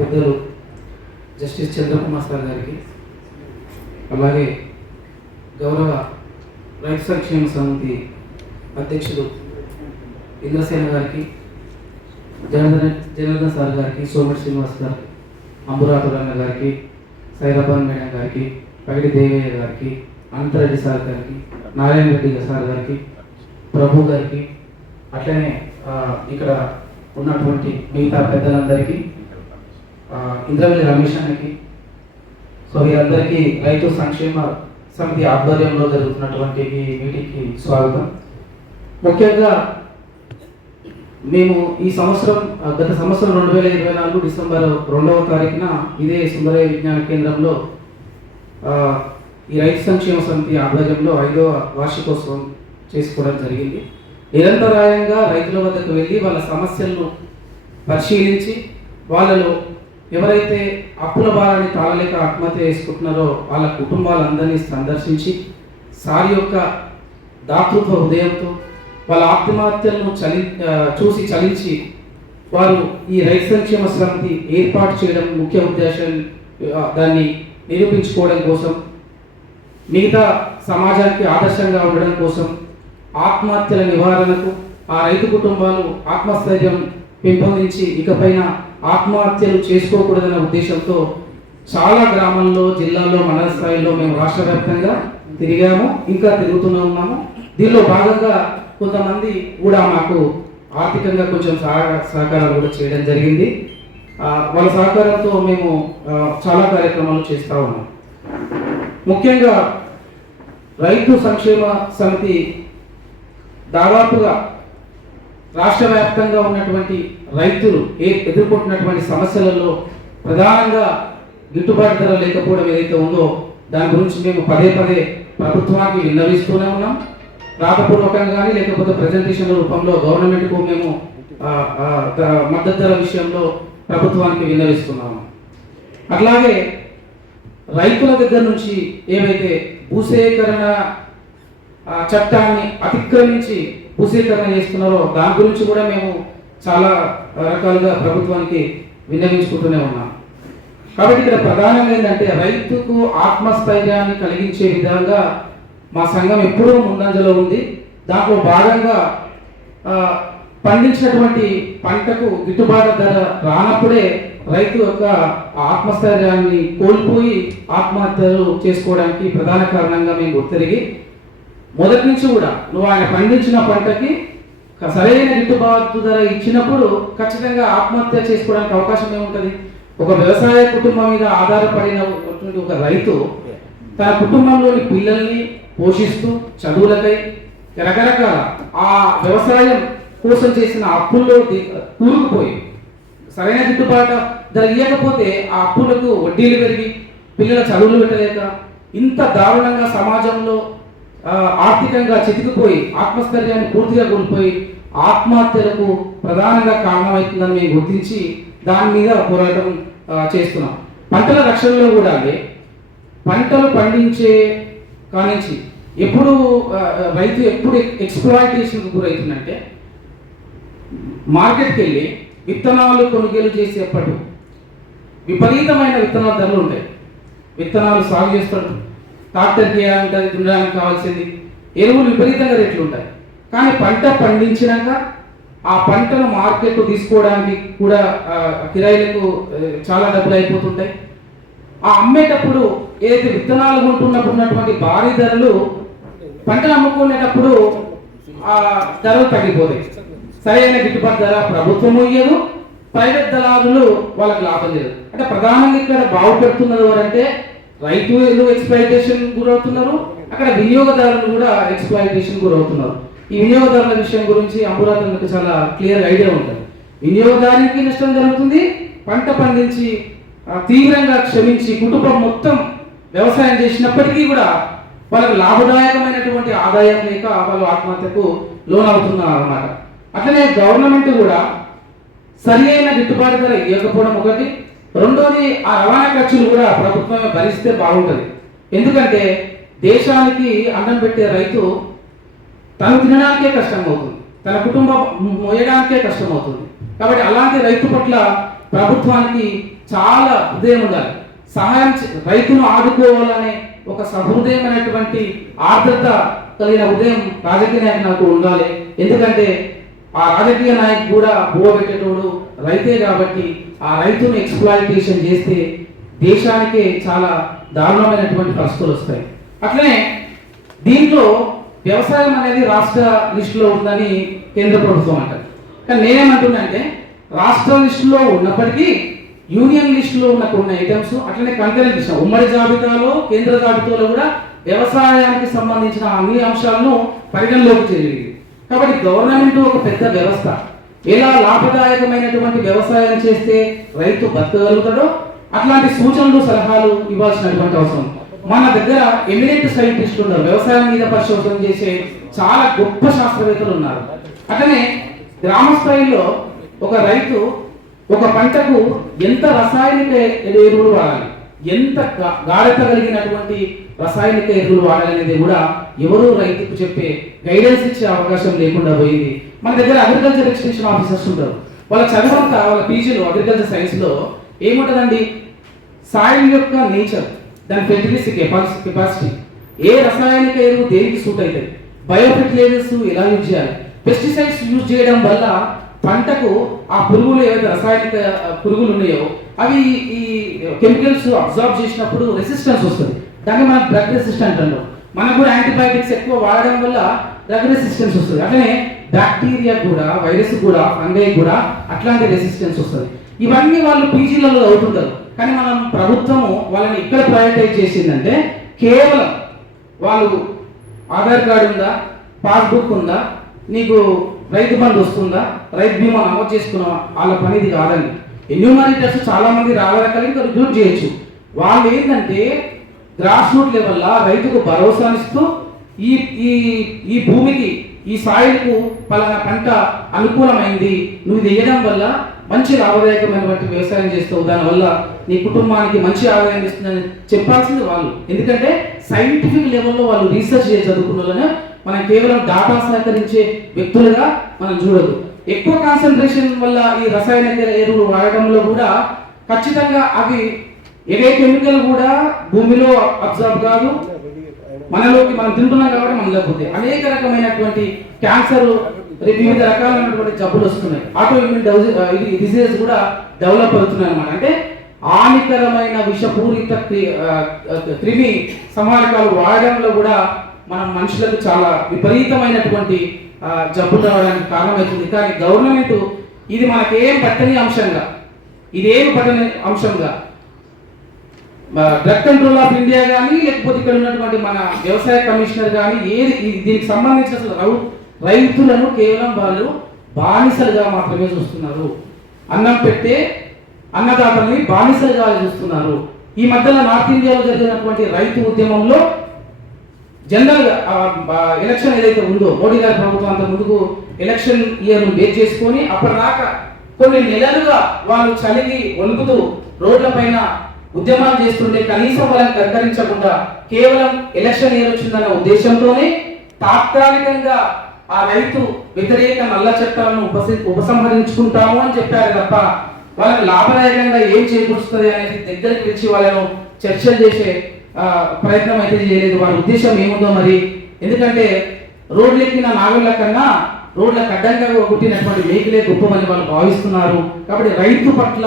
పెద్దలు justice Chandrakumar sir గారికి, అలాగే గౌరవ రైతు సంక్షేమ సమితి అధ్యక్షులు ఇంద్రసేన గారికి, జనార్దన్ సార్ గారికి, సోమటి శ్రీనివాస్ గారు, అంబురాతురన్న గారికి, సైరాబాన్ మేడం గారికి, పగిడి దేవయ్య గారికి, అనంతరెడ్డి సార్ గారికి, నారాయణ రెడ్డి సార్ గారికి, ప్రభు గారికి, అట్లనే ఇక్కడ ఉన్నటువంటి మిగతా పెద్దలందరికీ, ఇంద్రవెల్లి రమేష్ అన్నకి, సో వీరందరికీ రైతు సంక్షేమ సమితి ఆధ్వర్యంలో జరుగుతున్నటువంటి ఈ మీటింగ్కి స్వాగతం. ముఖ్యంగా మేము ఈ సంవత్సరం గత సంవత్సరం 2024 డిసెంబర్ 2వ తారీఖున ఇదే సుందరయ్య విజ్ఞాన కేంద్రంలో ఈ రైతు సంక్షేమ సమితి ఆధ్వర్యంలో 5వ వార్షికోత్సవం చేసుకోవడం జరిగింది. నిరంతరాయంగా రైతుల వద్దకు వెళ్ళి వాళ్ళ సమస్యలను పరిశీలించి వాళ్ళలో ఎవరైతే అప్పుల భారాన్ని తాళలేక ఆత్మహత్య చేసుకుంటున్నారో వాళ్ళ కుటుంబాలందరినీ సందర్శించి సార్ యొక్క దాతృత్వ హృదయంతో వాళ్ళ ఆత్మహత్యలను చూసి చలించి వారు ఈ రైతు సంక్షేమ సమితి ఏర్పాటు చేయడం ముఖ్య ఉద్దేశం, దాన్ని నిరూపించుకోవడం కోసం, మిగతా సమాజానికి ఆదర్శంగా ఉండడం కోసం, ఆత్మహత్యల నివారణకు ఆ రైతు కుటుంబాలు ఆత్మస్థైర్యం పెంపొందించి ఇకపైన ఆత్మహత్యలు చేసుకోకూడదన్న ఉద్దేశంతో చాలా గ్రామాల్లో, జిల్లాల్లో, మండల స్థాయిలో మేము రాష్ట్ర వ్యాప్తంగా తిరిగాము, ఇంకా తిరుగుతూనే ఉన్నాము. దీనిలో భాగంగా కొంతమంది కూడా మాకు ఆర్థికంగా కొంచెం సహకారం కూడా చేయడం జరిగింది. వాళ్ళ సహకారంతో మేము చాలా కార్యక్రమాలు చేస్తూ ఉన్నాం. ముఖ్యంగా రైతు సంక్షేమ సమితి దాదాపుగా రాష్ట్ర వ్యాప్తంగా ఉన్నటువంటి రైతులు ఎదుర్కొంటున్నటువంటి సమస్యలలో ప్రధానంగా గిట్టుబాటు ధర లేకపోవడం ఏదైతే ఉందో దాని గురించి మేము పదే ప్రభుత్వానికి విన్నవిస్తూనే ఉన్నాం. రాతపూర్వకంగా కానీ లేకపోతే ప్రజెంటేషన్ రూపంలో గవర్నమెంట్కు మేము మద్దతు ధర విషయంలో ప్రభుత్వానికి విన్నవిస్తున్నాము. అట్లాగే రైతుల దగ్గర నుంచి ఏవైతే భూసేకరణ చట్టాన్ని అతిక్రమించి భూసేకరణ చేస్తున్నారో దాని గురించి కూడా మేము చాలా రకాలుగా ప్రభుత్వానికి విన్నవించుకుంటూనే ఉన్నాం. కాబట్టి ఇక్కడ ప్రధానంగా ఏంటంటే రైతుకు ఆత్మస్థైర్యాన్ని కలిగించే విధంగా మా సంఘం ఎప్పుడూ ముందంజలో ఉంది. దాంట్లో భాగంగా పండించినటువంటి పంటకు గిట్టుబాటు ధర రానప్పుడే రైతు యొక్క ఆత్మస్థైర్యాన్ని కోల్పోయి ఆత్మహత్యలు చేసుకోవడానికి ప్రధాన కారణంగా మేము గుర్తిరిగి మొదటి నుంచి కూడా నువ్వు ఆయన పండించిన పంటకి సరైన గిట్టుబాటు ధర ఇచ్చినప్పుడు ఖచ్చితంగా ఆత్మహత్య చేసుకోవడానికి అవకాశం ఏముంటుంది. ఒక వ్యవసాయ కుటుంబం మీద ఆధారపడినటువంటి ఒక రైతు తన కుటుంబంలోని పిల్లల్ని పోషిస్తూ చదువులకై రకరకాల ఆ వ్యవసాయం కోసం చేసిన అప్పుల్లో కూరుకుపోయి సరైన గిట్టుబాటు ధర ఇవ్వకపోతే ఆ అప్పులకు వడ్డీలు పెరిగి పిల్లల చదువులు పెట్టలేక ఇంత దారుణంగా సమాజంలో ఆర్థికంగా చితికిపోయి ఆత్మస్థైర్యాన్ని పూర్తిగా కోల్పోయి ఆత్మహత్యలకు ప్రధానంగా కారణమవుతుందని మేము గుర్తించి దాని మీద పోరాటం చేస్తున్నాం. పంటల రక్షణలో కూడా పంటలు పండించే కానించి ఎప్పుడు రైతు ఎప్పుడు ఎక్స్‌ప్లాయిటేషన్కు గురవుతుందంటే మార్కెట్కి వెళ్ళి విత్తనాలు కొనుగోలు చేసేటప్పుడు విపరీతమైన విత్తనాల ధరలు ఉంటాయి. విత్తనాలు సాగు చేస్తాడు, ట్రాక్టర్కి ఉంటుంది, దున్నడానికి కావాల్సింది, ఎరువులు విపరీతంగా రేట్లు ఉంటాయి. కానీ పంట పండించినాక ఆ పంటను మార్కెట్ తీసుకోవడానికి కూడా కిరాయిలకు చాలా డబ్బులు అయిపోతుంటాయి. ఆ అమ్మేటప్పుడు ఏదైతే విత్తనాలు కొంటున్నప్పుడు ఉన్నటువంటి భారీ ధరలు పంటలు అమ్ముకునేటప్పుడు ఆ ధరలు తగ్గిపోతాయి. సరైన గిట్టుబాటు ధర ప్రభుత్వం ఇయ్యదు, ప్రైవేట్ దళారులు వాళ్ళకి లాభం చేయదు. అంటే ప్రధానంగా ఇక్కడ బాగుపెడుతున్నది ఎవరంటే రైతులు ఎక్స్‌ప్లాయిటేషన్ గురవుతున్నారు, అక్కడ వినియోగదారులు కూడా ఎక్స్‌ప్లాయిటేషన్ గురవుతున్నారు. ఈ వినియోగదారుల విషయం గురించి అంబురాతలకు చాలా క్లియర్ ఐడియా ఉంటుంది. వినియోగదారునికి నష్టం జరుగుతుంది, పంట పండించి తీవ్రంగా శ్రమించి కుటుంబం మొత్తం వ్యవసాయం చేసినప్పటికీ కూడా వాళ్ళకు లాభదాయకమైనటువంటి ఆదాయం లేక వాళ్ళు ఆత్మహత్యకు లోనవుతున్నారు అన్నమాట. అట్లనే గవర్నమెంట్ కూడా సరి అయిన గిట్టుబాటు ధర ఇవ్వకపోవడం ఒకటి, రెండోది ఆ రవాణా ఖర్చులు కూడా ప్రభుత్వమే భరిస్తే బాగుంటుంది. ఎందుకంటే దేశానికి అన్నం పెట్టే రైతు తను తినడానికే కష్టమవుతుంది, తన కుటుంబం మోయడానికే కష్టమవుతుంది. కాబట్టి అలాంటి రైతు పట్ల ప్రభుత్వానికి చాలా హృదయం ఉండాలి. రైతును ఆదుకోవాలనే ఒక సహృదయమైనటువంటి ఆర్ద్రత కలిగిన హృదయం రాజకీయ నాయకులకు ఉండాలి. ఎందుకంటే ఆ రాజకీయ నాయకు కూడా బువ్వ పెట్టేటోడు రైతే కాబట్టి ఆ రైతును ఎక్స్‌ప్లాయిటేషన్ చేస్తే దేశానికే చాలా దారుణమైనటువంటి పరిస్థితులు వస్తాయి. అట్లనే దీంట్లో వ్యవసాయం అనేది రాష్ట్ర లిస్టులో ఉందని కేంద్ర ప్రభుత్వం అంటారు. కానీ నేనేమంటున్నా అంటే రాష్ట్ర లిస్టులో ఉన్నప్పటికీ యూనియన్ లిస్టులో ఉన్న కొన్ని ఐటమ్స్ అట్లనే కంకరెంట్ లిస్ట్ ఉమ్మడి జాబితాలో కేంద్ర జాబితాలో కూడా వ్యవసాయానికి సంబంధించిన అన్ని అంశాలను పరిగణలోకి చేరింది. కాబట్టి గవర్నమెంట్ ఒక పెద్ద వ్యవస్థ ఎలా లాభదాయకమైనటువంటి వ్యవసాయం చేస్తే రైతు బతకగలుగుతాడో అట్లాంటి సూచనలు సలహాలు ఇవ్వాల్సినటువంటి అవసరం. మన దగ్గర ఎమినెంట్ సైంటిస్టులు ఉన్నారు, వ్యవసాయం మీద పరిశోధన చేసే చాలా గొప్ప శాస్త్రవేత్తలు ఉన్నారు. అట్లనే గ్రామ స్థాయిలో ఒక రైతు ఒక పంటకు ఎంత రసాయనిక ఎరువులు వాడాలి, ఎంత గాఢత కలిగినటువంటి రసాయనిక ఎరువులు వాడాలనేది కూడా ఎవరు రైతుకు చెప్పే గైడెన్స్ ఇచ్చే అవకాశం లేకుండా పోయింది. మన దగ్గర అగ్రికల్చర్ ఎక్స్టెన్షన్ ఆఫీసర్స్ ఉంటారు. వాళ్ళ చదువంతా వాళ్ళ పీజీలో అగ్రికల్చర్ సైన్స్లో ఏముంటుందండి, సాయిల్ యొక్క నేచర్, దాని ఫెర్టిలిటీ కెపాసిటీ, ఏ రసాయనిక ఎరువు దేనికి సూట్ అవుతుంది, బయోఫెర్టిలైజర్స్ ఎలా యూజ్ చేయాలి, పెస్టిసైడ్స్ యూజ్ చేయడం వల్ల పంటకు ఆ పురుగులు ఏవైతే రసాయనిక పురుగులు ఉన్నాయో అవి ఈ కెమికల్స్ అబ్జార్బ్ చేసినప్పుడు రెసిస్టెన్స్ వస్తుంది. దాన్ని మనం డ్రగ్ రెసిస్టెంట్ అంటాం. మనకు కూడా యాంటీబయాటిక్స్ ఎక్కువ వాడడం వల్ల డ్రగ్ రెసిస్టెన్స్ వస్తుంది. అట్లనే బ్యాక్టీరియా కూడా, వైరస్ కూడా, ఫంగై కూడా అట్లాంటి రెసిస్టెన్స్ వస్తుంది. ఇవన్నీ వాళ్ళు పీజీలలో అవుతుంటారు. కానీ మనం ప్రభుత్వము వాళ్ళని ఇక్కడ ప్రయారిటైజ్ చేసిందంటే కేవలం వాళ్ళు ఆధార్ కార్డు ఉందా, పాస్బుక్ ఉందా, నీకు రైతు బంధు వస్తుందా, రైతు బీమా నమోదు చేసుకున్నావా, వాళ్ళ పని ఇది కాదండి. ఎన్యూమరేటర్స్ చాలా మంది రకాలుగా ఇంకా రిక్రూట్ చేయొచ్చు. వాళ్ళు ఏంటంటే గ్రాస్ రూట్ లెవెల్లో రైతుకు భరోసానిస్తూ ఈ ఈ ఈ భూమికి, ఈ సాయిల్కు పలానా పంట అనుకూలమైంది, నువ్వు వేయడం వల్ల మంచి లాభదాయకమైనటువంటి వ్యవసాయం చేస్తావు, దానివల్ల నీ కుటుంబానికి మంచి ఆదాయం ఇస్తుందని చెప్పాల్సింది వాళ్ళు. ఎందుకంటే సైంటిఫిక్ లెవెల్లో వాళ్ళు రీసెర్చ్ చేసి చదువుకున్న వాళ్ళని మనం కేవలం డాటా సేకరించే వ్యక్తులుగా మనం చూడదు. ఎక్కువ కాన్సన్ట్రేషన్ వల్ల ఈ రసాయనిక ఎరువులు వాడటంలో కూడా ఖచ్చితంగా అవి ఏ కెమికల్ కూడా భూమిలో అబ్జర్వ్ కాదు, మనలోకి మనం తింటున్నాం కాబట్టి మనలో పోతే అనేక రకమైనటువంటి క్యాన్సర్, వివిధ రకాలైనటువంటి జబ్బులు వస్తున్నాయి. ఆటోఇమ్యూన్ డిసీజెస్ కూడా డెవలప్ అవుతున్నాయి అన్నమాట. అంటే హానికరమైన విషపూరిత క్రిమి సంహారకాలు వాడడంలో కూడా మనం మనుషులకు చాలా విపరీతమైనటువంటి జబ్బులు రావడానికి కారణమవుతుంది. కానీ గవర్నమెంట్ ఇది మనకేం పట్టని అంశంగా, ఇదేమి పట్టని అంశంగా డ్రగ్ కంట్రోల్ ఆఫ్ ఇండియా కానీ లేకపోతే ఇక్కడ ఉన్నటువంటి మన వ్యవసాయ కమిషనర్ కానీ ఏది దీనికి సంబంధించిన అసలు రైతులను కేవలం వాళ్ళు బానిసలుగా మాత్రమే చూస్తున్నారు. అన్నం పెట్టే అన్నదాతల్ని బానిసలుగా చూస్తున్నారు. ఈ మధ్యలో నార్త్ ఇండియాలో జరిగినటువంటి రైతు ఉద్యమంలో జనరల్గా ఎలక్షన్ ఏదైతే ఉందో మోడీ గారి ప్రభుత్వం అంత ముందుకు ఎలక్షన్ ఇయర్ను బేస్ చేసుకొని అప్పటిదాకా కొన్ని నెలలుగా వాళ్ళు చలికి వణుకుతూ రోడ్లపైన ఉద్యమాలు చేస్తుంటే కనీసం వాళ్ళని కనికరించకుండా కేవలం ఎలక్షన్ ఇయర్ వచ్చిందన్న ఉద్దేశంతోనే తాత్కాలికంగా ఆ రైతు వ్యతిరేక నల్ల చట్టాలను ఉపసంహరించుకుంటాము అని చెప్పారు తప్ప వాళ్ళకి లాభదాయకంగా ఏం చేకూరుస్తుంది అనేది దగ్గరికి తెచ్చి వాళ్ళను చర్చలు చేసే ప్రయత్నం అయితే చేయలేదు. వాళ్ళ ఉద్దేశం ఏముందో మరి. ఎందుకంటే రోడ్లు ఎక్కిన నాగుల కన్నా రోడ్లకు అడ్డంగా కొట్టినటువంటి మేకులే గొప్పమని వాళ్ళు భావిస్తున్నారు. కాబట్టి రైతు పట్ల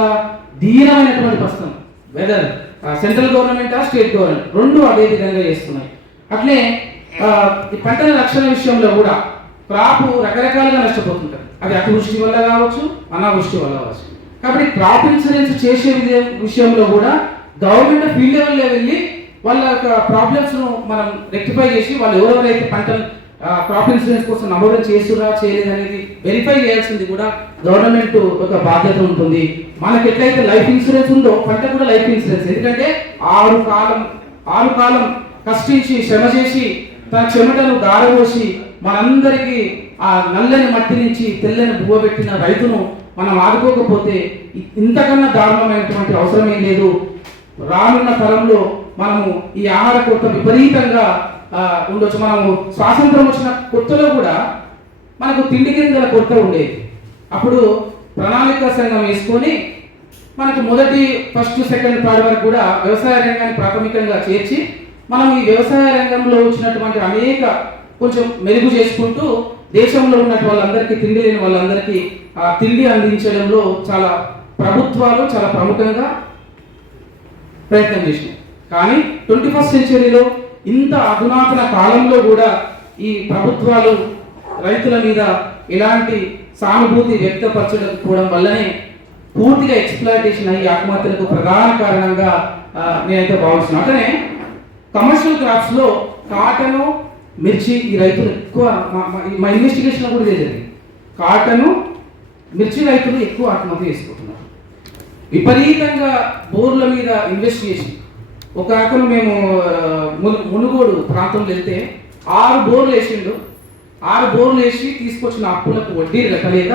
ధీరమైనటువంటి ప్రశ్న whether central government state government రెండు అదే విధంగా చేస్తున్నాయి. అట్లే ఈ పంటల రక్షణ విషయంలో కూడా క్రాప్ రకరకాలుగా నష్టపోతుంటారు. అది అతివృష్టి వల్ల కావచ్చు, అనావృష్టి వల్ల కావచ్చు. కాబట్టి క్రాప్ ఇన్సూరెన్స్ చేసే విషయంలో కూడా గవర్నమెంట్ ఫీల్డ్ లెవెల్లో వెళ్ళి వాళ్ళ యొక్క ప్రాబ్లమ్స్ను మనం రెక్టిఫై చేసి వాళ్ళు ఎవరెవరైతే పంటలు క్రాప్ ఇన్సూరెన్స్ కోసం నమోదు చేస్తురా చేయలేదు అనేది వెరిఫై చేయాల్సింది కూడా గవర్నమెంట్ ఒక బాధ్యత ఉంటుంది. మనకి ఎట్లయితే లైఫ్ ఇన్సూరెన్స్ ఉందో పంట కూడా లైఫ్ ఇన్సూరెన్స్. ఎందుకంటే ఆరు కాలం కష్టించి శ్రమ చేసి తన చెమటను దారపోసి మనందరికీ ఆ నల్లని మట్టి నుంచి తెల్లని బువ్వ పెట్టిన రైతును మనం ఆదుకోకపోతే ఇంతకన్నా దారుణమైనటువంటి అవసరం ఏం లేదు. రానున్న తరంలో మనము ఈ ఆహార కొరత విపరీతంగా ఉండొచ్చు. మనము స్వాతంత్రం వచ్చిన కొత్తలో కూడా మనకు తిండి గింజల కొరత ఉండేది. అప్పుడు ప్రణాళిక సంఘం వేసుకొని మనకు మొదటి ఫస్ట్ సెకండ్ థర్డ్ వరకు కూడా వ్యవసాయ రంగాన్ని ప్రాథమికంగా చేర్చి మనం ఈ వ్యవసాయ రంగంలో వచ్చినటువంటి అనేక కొంచెం మెరుగు చేసుకుంటూ దేశంలో ఉన్న వాళ్ళందరికీ తిండి లేని వాళ్ళందరికీ ఆ తిండి అందించడంలో చాలా ప్రభుత్వాలు చాలా ప్రముఖంగా ప్రయత్నం చేసినాయి. కానీ 21st సెంచరీలో ఇంత అధునాతన కాలంలో కూడా ఈ ప్రభుత్వాలు రైతుల మీద ఎలాంటి సానుభూతి వ్యక్తపరచకపోవడం వల్లనే పూర్తిగా ఎక్స్ప్లాయిటేషన్ అయ్యి ఆత్మహత్యలకు ప్రధాన కారణంగా నేనైతే భావిస్తున్నాను. అట్లనే కమర్షియల్ క్రాప్స్లో కాటను, మిర్చి ఈ రైతులు ఎక్కువ మా ఇన్వెస్టిగేషన్ కూడా జరిగింది. కాటను, మిర్చి రైతులు ఎక్కువ ఆత్మహత్య చేసుకుంటున్నారు. విపరీతంగా బోర్ల మీద ఇన్వెస్ట్ చేసి ఒక అతను మేము మునుగోడు ప్రాంతంలో వెళ్తే 6 బోర్లు వేసిండు. 6 బోర్లు వేసి తీసుకొచ్చిన అప్పులకు వడ్డీ కట్టలేక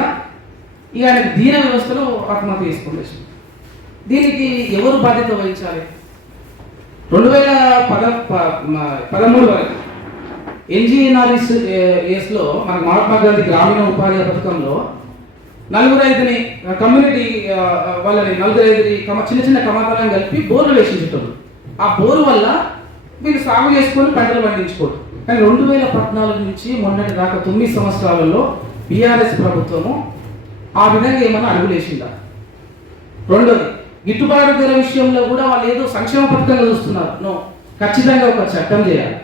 ఇక ఆయనకు దీన వ్యవస్థలో ఆత్మహత్య చేసుకుంటేసి దీనికి ఎవరు బాధ్యత వహించాలి? 2013 వరకు NGNREGSలో మన మహాత్మా గాంధీ గ్రామీణ ఉపాధి పథకంలో 4 ఐదుని కమ్యూనిటీ వాళ్ళని 4 5 చిన్న చిన్న కమాతాలను కలిపి బోర్లు వేసించేటోళ్ళు. ఆ బోరు వల్ల వీళ్ళు సాగు చేసుకొని పంటలు పండించుకోరు. కానీ 2014 నుంచి మొన్నటి దాకా 9 సంవత్సరాలలో BRS ప్రభుత్వము ఆ విధంగా ఏమన్నా అడుగులేసిందా? రెండోది, గిట్టుబాటు ధర విషయంలో కూడా వాళ్ళు ఏదో సంక్షేమ పథకంగా చూస్తున్నారు. నో, ఖచ్చితంగా ఒక చట్టం చేయాలి.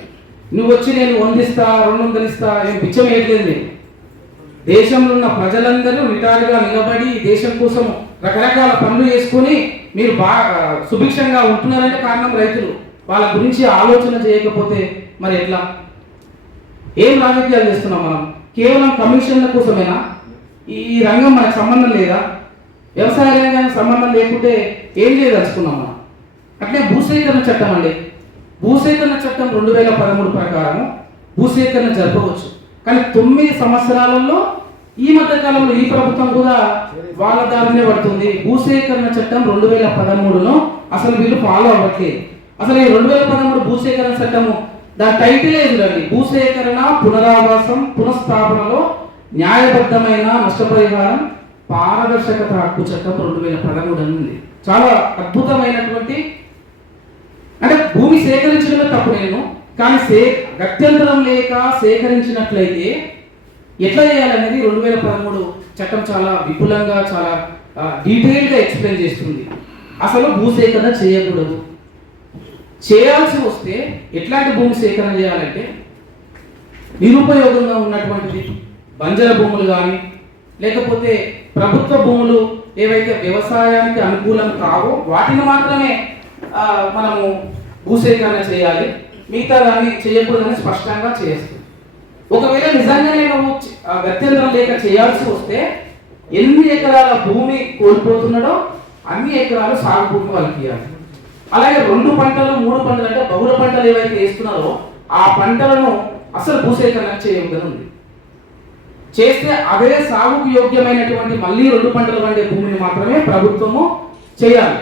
నువ్వు వచ్చి నేను 100 ఇస్తా 200 ఇస్తా ఏం పిచ్చం వేయట్లేదు. నేను దేశంలో ఉన్న ప్రజలందరూ నిటారుగా నిలబడి దేశం కోసం రకరకాల పనులు చేసుకొని మీరు బాగా సుభిక్షంగా ఉంటున్నారంటే కారణం రైతులు. వాళ్ళ గురించి ఆలోచన చేయకపోతే మరి ఎట్లా? ఏం రాజకీయాలు చేస్తున్నాం మనం? కేవలం కమిషన్ల కోసమేనా? ఈ రంగం మనకు సంబంధం లేదా? వ్యవసాయ రంగానికి సంబంధం లేకుంటే ఏం చేయదలుచుకున్నాం మనం? అట్లే భూసేకరణ చట్టం అండి. భూసేకరణ చట్టం 2013 ప్రకారం భూసేకరణ జరపవచ్చు. కానీ 9 సంవత్సరాలలో ఈ మధ్య కాలంలో ఈ ప్రభుత్వం కూడా వాళ్ళ దారినే పడుతుంది. భూసేకరణ చట్టం 2013లో అసలు వీళ్ళు ఫాలో అవ్వట్లేదు. అసలు ఈ 2013 భూసేకరణ చట్టము దాని టైటిల్ ఏంటండి? భూసేకరణ, పునరావాసం, పునఃస్థాపనలో న్యాయబద్ధమైన నష్టపరిహారం, పారదర్శకత హక్కు చట్టం 2013 ఉంది. చాలా అద్భుతమైనటువంటి, అంటే భూమి సేకరించడమే తప్పు నేను, కానీ గత్యంతరం లేక సేకరించినట్లయితే ఎట్లా చేయాలనేది 2013 చట్టం చాలా విపులంగా చాలా డీటెయిల్గా ఎక్స్ప్లెయిన్ చేస్తుంది. అసలు భూసేకరణ చేయకూడదు. చేయాల్సి వస్తే ఎట్లాంటి భూమి సేకరణ చేయాలంటే నిరుపయోగంగా ఉన్నటువంటిది బంజర భూములు కానీ లేకపోతే ప్రభుత్వ భూములు ఏవైతే వ్యవసాయానికి అనుకూలం కావో వాటిని మాత్రమే మనము భూసేకరణ చేయాలి. మిగతా దాన్ని చేయకూడదని స్పష్టంగా చేస్తుంది. ఒకవేళ నిజంగానే నువ్వు గత్యంతరం లేక చేయాల్సి వస్తే 8 ఎకరాల భూమి కోల్పోతున్నాడో అన్ని ఎకరాలు సాగు భూమి వాళ్ళకి ఇవ్వాలి. అలాగే 2 పంటలు 3 పంటలు అంటే బహుళ పంటలు ఏవైతే వేస్తున్నారో ఆ పంటలను అసలు భూసేకరణ చేయవద్దని ఉంది. చేస్తే అదే సాగుకు యోగ్యమైనటువంటి మళ్ళీ 2 పంటలు పండే భూమిని మాత్రమే ప్రభుత్వము చేయాలి.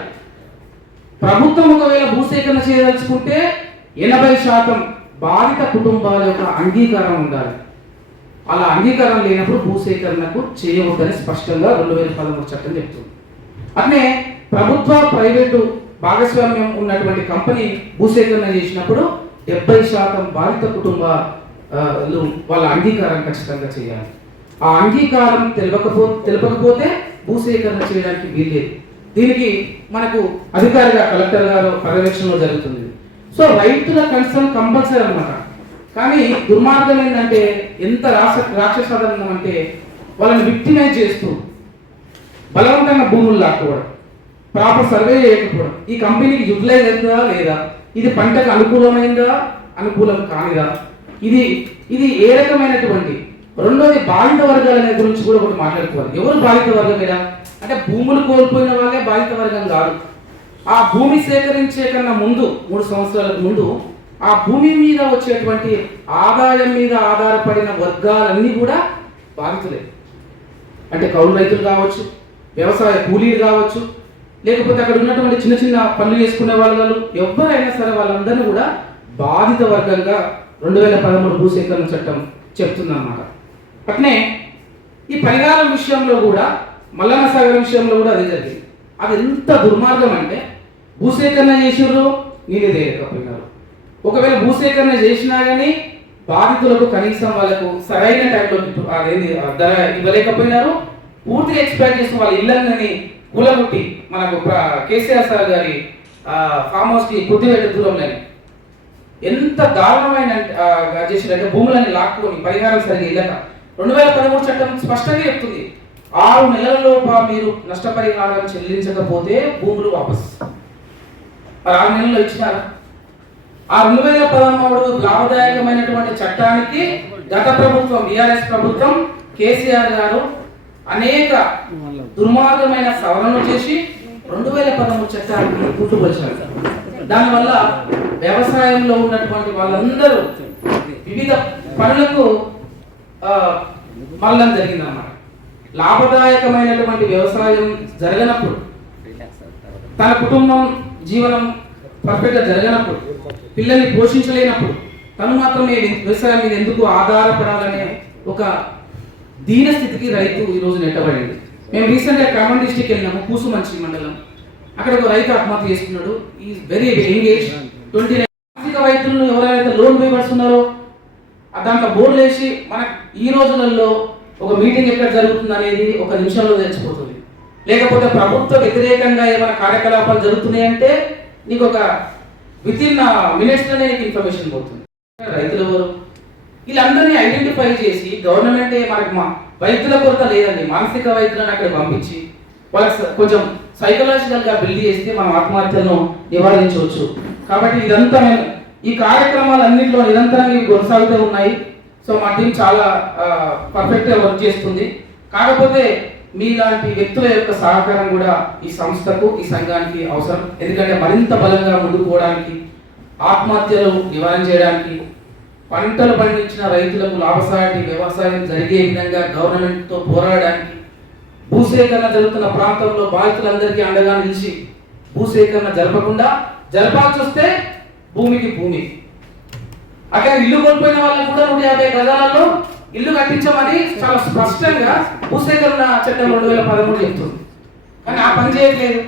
ప్రభుత్వం ఒకవేళ భూసేకరణ చేయదలుచుకుంటే 80% బాధిత కుటుంబాల యొక్క అంగీకారం ఉండాలి. అలా అంగీకారం లేనప్పుడు భూసేకరణకు చేయవద్దని స్పష్టంగా 2013 చట్టం చెప్తుంది. అట్లే ప్రభుత్వ ప్రైవేటు భాగస్వామ్యం ఉన్నటువంటి కంపెనీ భూసేకరణ చేసినప్పుడు 70% బాధిత కుటుంబాలు వాళ్ళ అంగీకారం ఖచ్చితంగా చేయాలి. ఆ అంగీకారం తెలపకపోతే భూసేకరణ చేయడానికి వీల్లేదు. దీనికి మనకు అధికారిగా కలెక్టర్ గారు పర్యవేక్షణలో జరుగుతుంది. సో రైతుల కన్సర్న్ కంపల్సరీ అన్నమాట. కానీ దుర్మార్గం ఏంటంటే ఎంత రాక్షసాధనం అంటే వాళ్ళని విక్టిమైజ్ చేస్తూ బలవంతంగా భూములు లాక్కోవడం, ప్రాపర్ సర్వే చేయకపోవడం, ఈ కంపెనీకి యూటిలైజ్ అవుతుందా లేదా, ఇది పంటకు అనుకూలమైందా అనుకూలం కానిదా, ఇది ఏ రకమైనటువంటి. రెండోది బాధిత వర్గాల గురించి కూడా ఒకటి మాట్లాడుకోవాలి. ఎవరు బాధిత వర్గం మీద అంటే భూములు కోల్పోయిన వాళ్ళే బాధిత వర్గం కాదు. ఆ భూమి సేకరించే కన్నా ముందు 3 సంవత్సరాలకు ముందు ఆ భూమి మీద వచ్చేటువంటి ఆదాయం మీద ఆధారపడిన వర్గాలన్నీ కూడా బాధితులే. అంటే కౌలు రైతులు కావచ్చు, వ్యవసాయ కూలీలు కావచ్చు, లేకపోతే అక్కడ ఉన్నటువంటి చిన్న చిన్న పనులు చేసుకునే వాళ్ళు ఎవరైనా సరే వాళ్ళందరినీ కూడా బాధిత వర్గంగా 2013 భూసేకరణ చట్టం చెప్తుందన్నమాట. అట్నే ఈ పరిహారం విషయంలో కూడా మల్లన్న సాగర్ విషయంలో కూడా అదే జరిగింది. అది ఎంత దుర్మార్గం అంటే భూసేకరణ చేసిర్రు, నీళ్ళు తేలేకపోయినారు. ఒకవేళ భూసేకరణ చేసినా కానీ బాధితులకు కనీసం వాళ్ళకు సరైన టైంలో అదేంటి ధర ఇవ్వలేకపోయినారు. పూర్తిగా ఎక్స్పెక్ట్ చేసిన వాళ్ళ ఇళ్ళని కూలగొట్టి మనకు కేసీఆర్ సార్ గారి ఫామ్ హౌస్కి కొద్దివేట దూరంలో ఎంత దారుణమైన చేసినట్టే భూములని లాక్కొని పరిహారం సరిగా ఇళ్ళక 2013 చట్టం స్పష్టంగా చెప్తుంది 6 నెలలలోపు మీరు నష్టపరిహారం చెల్లించకపోతే భూములు వాపస్. మరి 6 నెలల్లో ఇచ్చినారా? ఆ 2013 లాభదాయకమైనటువంటి చట్టానికి గత ప్రభుత్వం బీఆర్ఎస్ ప్రభుత్వం కేసీఆర్ గారు అనేక దుర్మార్గమైన సవరణలు చేసి 2013 చట్టానికి పుట్టుకొచ్చారు. దానివల్ల వ్యవసాయంలో ఉన్నటువంటి వాళ్ళందరూ వివిధ పనులకు మళ్ళం జరిగిందన్నమాట. లాభదాయకమైనటువంటి వ్యవసాయం జరగనప్పుడు, తన కుటుంబం జీవనం పర్ఫెక్ట్గా జరగనప్పుడు, పిల్లల్ని పోషించలేనప్పుడు తను మాత్రమే వ్యవసాయం మీద ఎందుకు ఆధారపడాలనే ఒక దీన స్థితికి రైతు ఈరోజు నెట్టబడింది. మేము రీసెంట్గా ఖమ్మం డిస్టిక్ వెళ్ళినాము, కూసుమంచి మండలం. అక్కడ ఒక రైతు ఆత్మహత్య చేసుకున్నాడు. Is very engage. 29 ఆర్థిక రైతులను ఎవరైతే లోన్ పేపర్స్ ఉన్నారో దాంట్లో బోర్డు వేసి మనకు ఈ రోజులలో ఒక మీటింగ్ ఎక్కడ జరుగుతుంది అనేది ఒక నిమిషంలో తెలిసిపోతుంది. లేకపోతే ప్రభుత్వ వ్యతిరేకంగా ఏమైనా కార్యకలాపాలు జరుగుతున్నాయంటే నీకు ఒక వితిన్ మినిట్స్లోనే నీకు ఇన్ఫర్మేషన్ పోతుంది. రైతులు ఎవరు? వీళ్ళందరినీ ఐడెంటిఫై చేసి గవర్నమెంటే మనకి వైద్యుల కొరత లేదండి, మానసిక వైద్యులను అక్కడ పంపించి వాళ్ళకి కొంచెం సైకలాజికల్గా బిల్డ్ చేస్తే మనం ఆత్మహత్యలను నివారించవచ్చు. కాబట్టి ఇదంతా ఈ కార్యక్రమాలన్నింటిలో నిరంతరంగా కొనసాగుతూ ఉన్నాయి. సో మా టీం చాలా పర్ఫెక్ట్గా వర్క్ చేస్తుంది. కాకపోతే మీలాంటి వ్యక్తుల యొక్క సహకారం కూడా ఈ సంస్థకు ఈ సంఘానికి అవసరం. ఎందుకంటే మరింత బలంగా ముందుకు పోవడానికి, ఆత్మహత్యలు నివారణ చేయడానికి, పంటలు పండించిన రైతులకు లాభసాటి వ్యవసాయం జరిగే విధంగా గవర్నమెంట్తో పోరాడడానికి, భూసేకరణ జరుగుతున్న ప్రాంతంలో బాధితులందరికీ అండగా నిలిచి భూసేకరణ జరపకుండా జరపాల్సి వస్తే భూమికి భూమి. అక్కడ ఇల్లు కోల్పోయిన వాళ్ళకి కూడా 150 గజాలలో ఇల్లు కట్టించమని చాలా స్పష్టంగా భూసేకరణ చట్టం 2013 చెప్తుంది. కానీ ఆ పని చేయట్లేదు.